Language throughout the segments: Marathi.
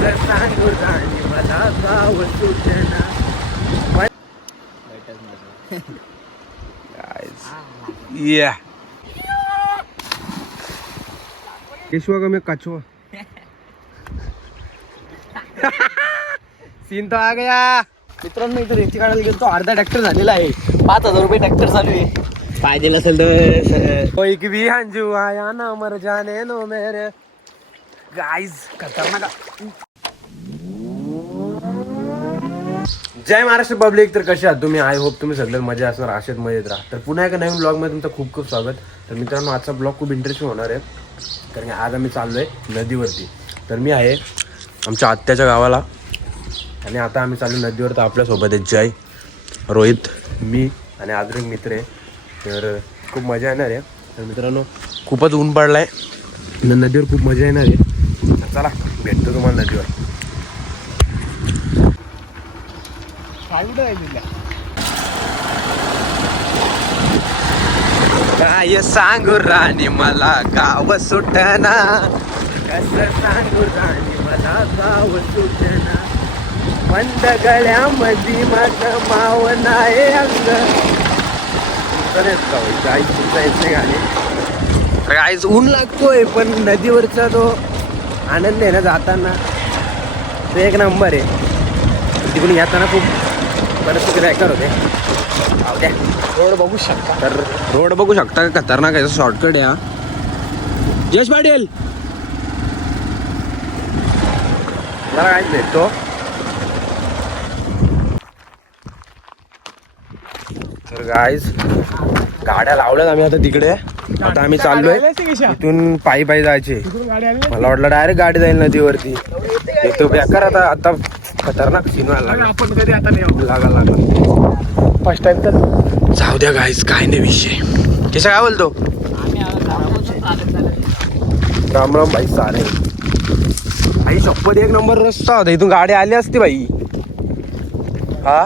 कसं सांगू राणी मला गाव सुटना. या केशवा का मैं कछुआ सीन तो आ गया. मित्रांनो इथं रेती काढायला गेलो, अर्धा ट्रॅक्टर झालेला आहे. 5,000 रुपये ट्रॅक्टर चालू आहे. पाहिजे असेल तर कोई की भी हंजू आया ना मर जाने नो मेरे. गाइस खतरनाक. जय महाराष्ट्र पब्लिक. तर कसे आहात तुम्ही? आय होप तुम्ही सगळे मजा असणार, आशेत मजेत राहा. तर पुन्हा एका नवीन ब्लॉग मध्ये तुमचं खूप खूप स्वागत. तर मित्रांनो आजचा ब्लॉग खूप इंटरेस्टिंग होणार आहे, कारण की आज आम्ही चाललोय नदीवरती. तर मी आहे आमच्या आत्याच्या गावाला आणि आता आम्ही चाललो नदीवर. तर आपल्यासोबत आहे जय, रोहित, मी आणि अजून एक मित्र आहे. तर खूप मजा येणार आहे. तर मित्रांनो खूपच ऊन पडला आहे, नदीवर खूप मजा येणार आहे. तर चला भेटतो तुम्हाला नदीवर. काय सांगू राणी मला गाव सुटना, कसं सांगू राणी मला गाव सुटना. बंद गळ्यामध्ये माझं माव नाही अंग. गाईच ऊन लागतोय पण नदीवरचा तो आनंद आहे ना जाताना, तो एक नंबर आहे. तिकडून येताना खूप परिस्थिती बेकार होते. रोड बघू शकता. तर रोड बघू शकता का खतरनाक आहे, शॉर्टकट आहे हा. यश पाटील मला काय भेटतो. तर गाईज गाड्या लावल्यात आम्ही आता तिकडे. आता आम्ही चाललोय इथून पायी जायचे. मला वाटलं डायरेक्ट गाडी जाईल नदीवरती. तो बेकार आता खतरनाक सीन व्हायला लागला. फर्स्ट टाइम तर जाऊ द्या गाईज, काय नाही विषय. कशा काय बोलतो? राम राम भाई सारे. भाई शपथ एक नंबर रस्ता होता, इथून गाडी आली असती भाई. हा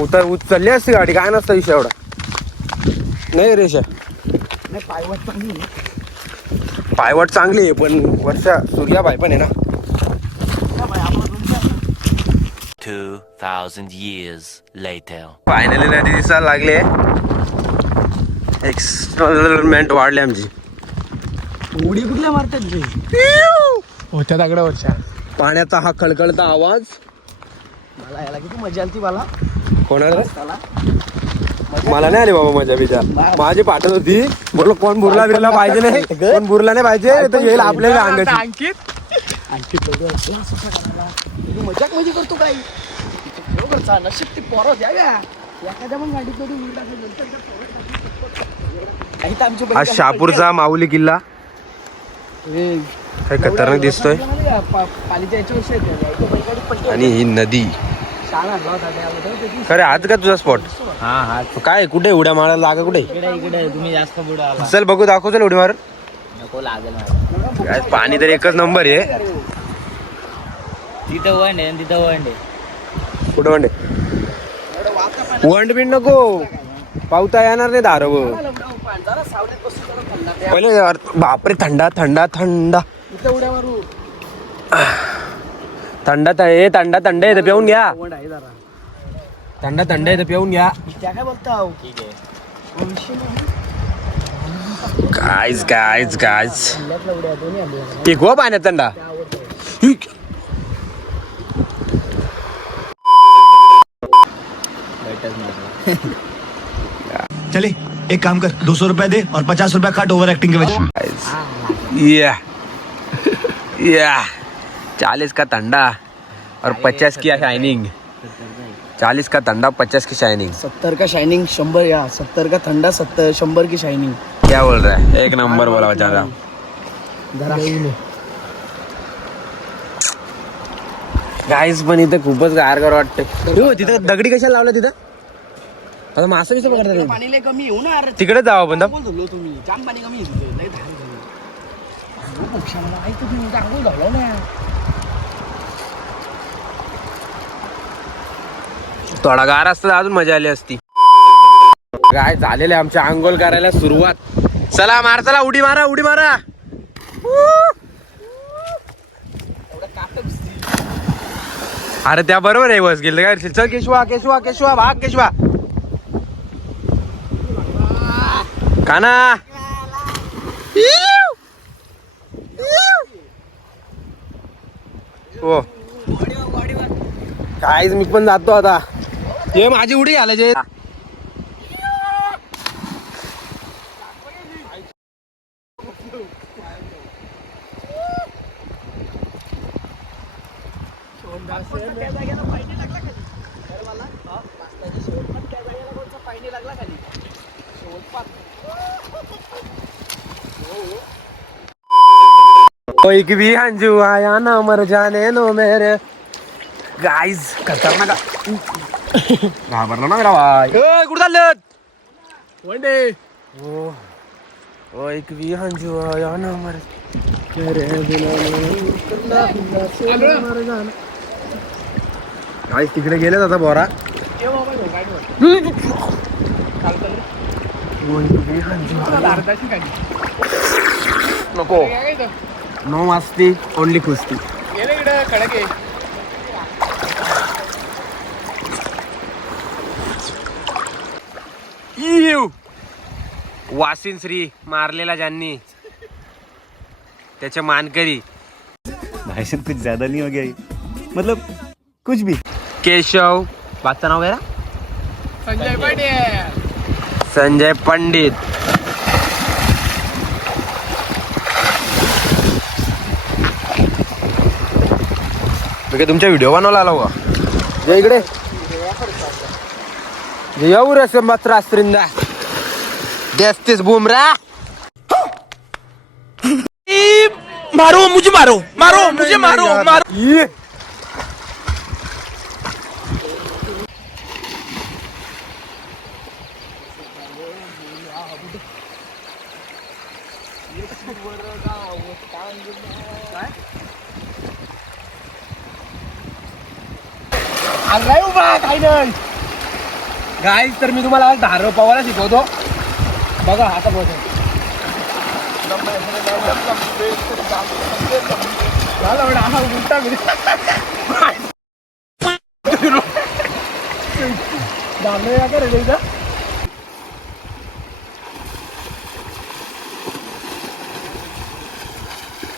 उचलली असती गाडी, काय नसता विषय एवढा. नाही रेषा पायवट चांगली आहे, पण वर्षा सूर्याबाई पण आहे ना. 2,000 years later. फायनली नदी दिसायला लागले. एक्सपेरिमेंट वाढले आमची. उडी कुठल्या मारतात होत्या दगडावरच्या. पाण्याचा हा खळखळता आवाज. मला याला किती मजा आली मला. कोणाला? मला नाही आली बाबा मजा बिजा. माझी पाठत होती, बोललो कोण बुरला बिरला पाहिजे नाही, कोण बुरला नाही पाहिजे तर येईल आपल्याला अंगाची. मजाक मजी करतो काय बरोबरचा नशीब ती पोरं द्याव्या एखाद्या पण गाडीत हा शहापूरचा माऊली किल्ला काय खतरनाक दिसतोय. आणि ही नदी. खरे आज का तुझा स्पॉट? हा काय कुठे उड्या मारायला लागा? कुठे इकडे तुम्ही जास्त बुडा चल बघू, दाखव चल उडी मार. नको लागेल. काय पाणी तर एकच नंबर आहे. तिथं वंड आहे तिथं वंड आहे. कुठं वंड? वंड बिंड नको, पावता येणार नाही दारव. पहिले बापरे थंडा थंडा थंडा थंडा हे थंडा थंड आहे, पिऊन घ्या. थंडा थंड आहे, पिऊन घ्या. काय बोलतो? गाइस गाइस गाइस ठीक हो पाण्यात थंडा. चले एक काम कर, 200 रुपया दे और 50 रुपया काट ओवर एक्टिंग के वजह. या 40 का ठंडा और 50 की शाइनिंग. 40 का ठंडा 50 की शाइनिंग. 70 का शाइनिंग 100 या 70 का ठंडा 100 की शाइनिंग. क्या बोल रहा है? एक नंबर बोला बचारा. गाईस पण इथे खूपच गारगार वाटते. तिथं दगडी कशाला लावलं तिथं? आता मासा बिसा पकडतात. पाणी लय कमी येऊ ना तिकडे जावं पण. बोललो तुम्ही जाम पाणी कमी येते लय धार झालं. पक्षाला ऐकतो तुम्ही चांगलं झालं ना. थोडा गार असता अजून मजा आली असती. काय झालेलं आमच्या अंघोळ करायला सुरुवात. चला मार, चला उडी मारा उडी मारा. अरे त्या बरोबर आहे बस गेलं काय चल केशवा केशवा केशवा भाग केशवा काना हो काहीच मी पण जातो आता ये माझी उडी घालायचे कोई भी हंजू आया ना मर जाने नो मेरे गाइस खतरनाक घाबरला ना मेरा भाई कुठं चाललं वन डे ओ एक भी हंजू आया ना मर गाइस तिकडे गेले आता बोरा नको नो मस्ती ओनली कुस्ती खडक आहे वासिन श्री मारलेला ज्यांनी त्याचे मानकरी भाई साहब कुछ ज्यादा नहीं हो गया ये? मतलब कुछ भी केशव बादचं नाव काय रे? संजय पाटील संजय पंडित मी तुमचा व्हिडिओ बनवला आला का जे इकडे जे येऊ रे मात्र स्त्रिंदा देस्तीस बुमरा मारो मुझे मारो मारो मुझे मारो मारो ये काही नाही गाईज तर मी तुम्हाला आज धार पवायला शिकवतो बघा आता बघा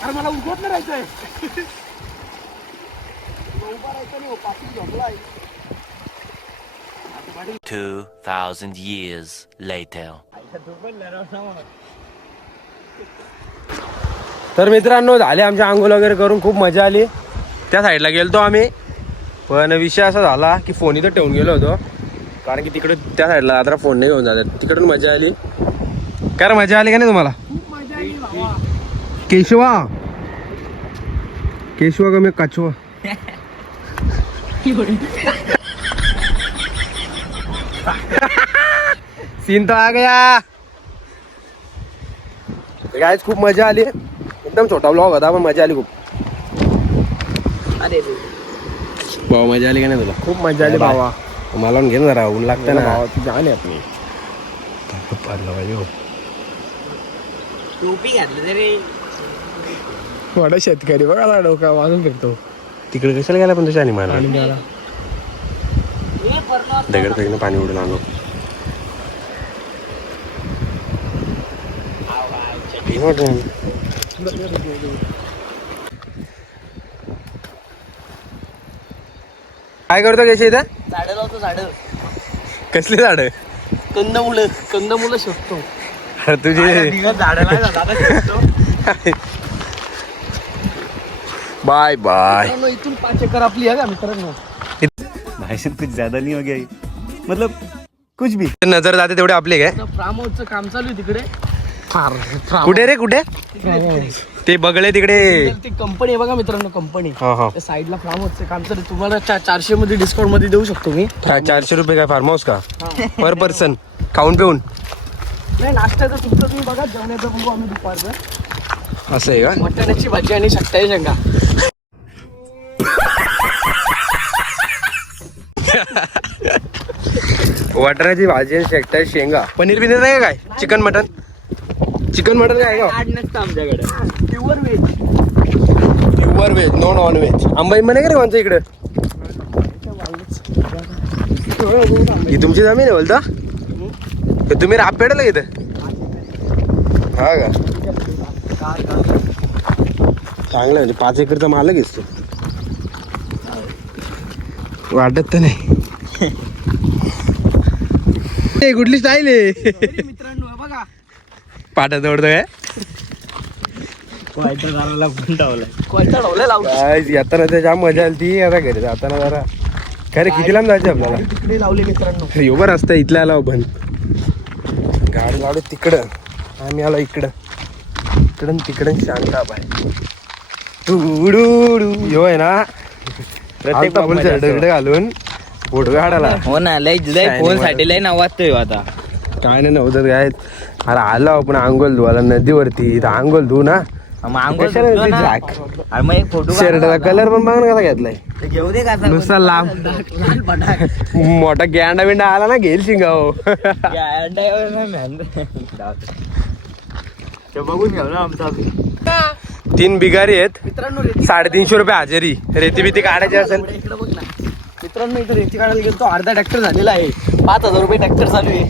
अरे मला उगवत नाही राहायचंय 2,000 years later. तर मित्रांनो झाले आमच्या आंघोळ वगैरे करून खूप मजा आली त्या साईडला गेलतो आम्ही पण विषय असा झाला की फोन इथं ठेवून गेलो होतो कारण की तिकडे त्या साईडला आता फोन नाही घेऊन जातात तिकडून मजा आली काय मजा आली का नाही तुम्हाला केशवा केशवा का मी कछवा सीन तो आ गया गाइस खूप मजा आली एकदम छोटा ब्लॉग होता पण मजा आली खूप अरे भाऊ मजा आली का नाही तुला खूप मजा आली भावा मला पण घे ना जरा ऊन लागतं ना भावा तू जाणे आपली पाडलं पाहिजे हो. टोपी घातलं तरी मोठा शेतकरी बघा डोका वाजून फिरतो तिकडे कशाला गेला पण तुझ्या आणि मला दगड फेकणं पाणी उडून आणलो काय करतो कशी इथं झाडं लावतो झाडं कसली झाड कंदमुलं शोधतो अरे तुझे झाडं नाही दादा शोधतो बाय बाय मित्रांनो, इथून 5 एकर आपली आहे का मित्रांनो भाई साहब कुछ ज्यादा नहीं हो गया ये? मतलब कुछ भी नजर जाते तेवढे आपले काय फार्म हाऊसचं काम चालू आहे तिकडे कुठे रे कुठे ते बगळे तिकडे ती कंपनी आहे बघा मित्रांनो कंपनी हा हा त्या साईडला फार्म हाऊसचं काम चालू आहे. तुम्हाला 400 मध्ये डिस्काउंट मध्ये देऊ शकतो मी 400 रुपये काय फार्म हाऊस का पर पर्सन खाऊन पिऊन नाही नाश्त्याचं तुमचं तुम्ही बघा जेवणाचं बघू आम्ही दुपारचं असं आहे का मटणाची भाजी आणि शकताई शेंगा वाटाण्याची भाजी आणि शेकटाय शेंगा पनीर बिनीर नाही का काय चिकन मटन चिकन मटन काय का आड नसतं आमच्याकडे pure veg. Pure veg no non veg. अंबाई म्हणे का रे आमच्या इकडे ही तुमची जमीन आहे बोलता तर तुम्ही रापेडला इथं हा का चांगलं म्हणजे 5 एकरचा मालक आहेस तू वाटत तर नाही कुठली स्टाईल आहे मित्रांनो बघा पाटा तोडतो काय काय येताना तर जाम मजा आली ती आता घरी जाताना जरा खरे किती लांब जायचं आपल्याला तिकडे लावले मित्रांनो. योबर असतं इथल्या आला पण गाडी लावली तिकडं आम्ही आलो इकडं इकडं तिकडं शांताबाई उडू यो आहे ना प्रत्येक डगडं घालून फोटो काढायला हो ना लय फोन साठी लय नाव वाचतोय आता. काय नाही नव्हतं काय अरे आलो आपण आंघोल धुवायला नदीवरती इथं आंघोल धुवू ना मग आंघोळ कशाला धुतलो ते ना. जॅक? अरे मग एक फोटो शर्टाचा कलर पण बघ ना कसा घेतलाय घेऊ दे का नुसता लांब लाल पटाक मोठा गॅंडा बिंडा आला ना घेईल शिंगाव बघून घेऊ ना आमचा 3 बिगारी आहेत मित्रांनो. 350 रुपये हजेरी रेती बिती काढायची असेल इकडे बघ ना मित्रांनो इथं रेती काढायला गेलो अर्धा ट्रॅक्टर झालेला आहे. 5,000 रुपये ट्रॅक्टर चालू आहे.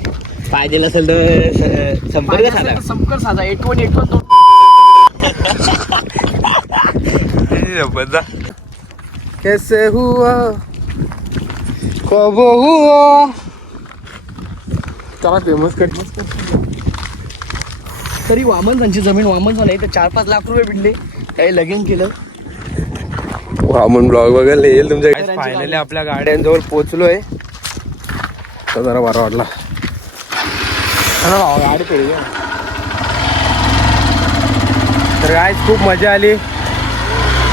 पाहिजे असेल तर संपर्क साधा 8182. कैसे हुआ कब हुआ चला फेमस कट तरी वामनसांची जमीन वामन झाली तर 4-5 लाख रुपये भिडले. काही लगीन केलं. वामन ब्लॉग बघायला येईल तुमच्या फायनली आपल्या गाड्यांजवळ पोहोचलोय तर जरा बरा वाटला गाडी पेरली. तर काय खूप मजा आली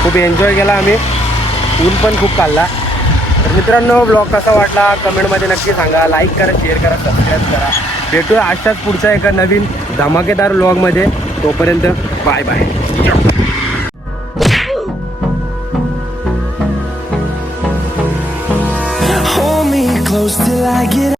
खूप एन्जॉय केला आम्ही ऊन पण खूप खाल्ला तर मित्रांनो ब्लॉग कसा वाटला कमेंटमध्ये नक्की सांगा लाईक करा शेअर करा सबस्क्राईब करा भेटूया अशाच पुढच्या एका नवीन धमाकेदार व्लॉगमध्ये तोपर्यंत bye bye Hold me close till I get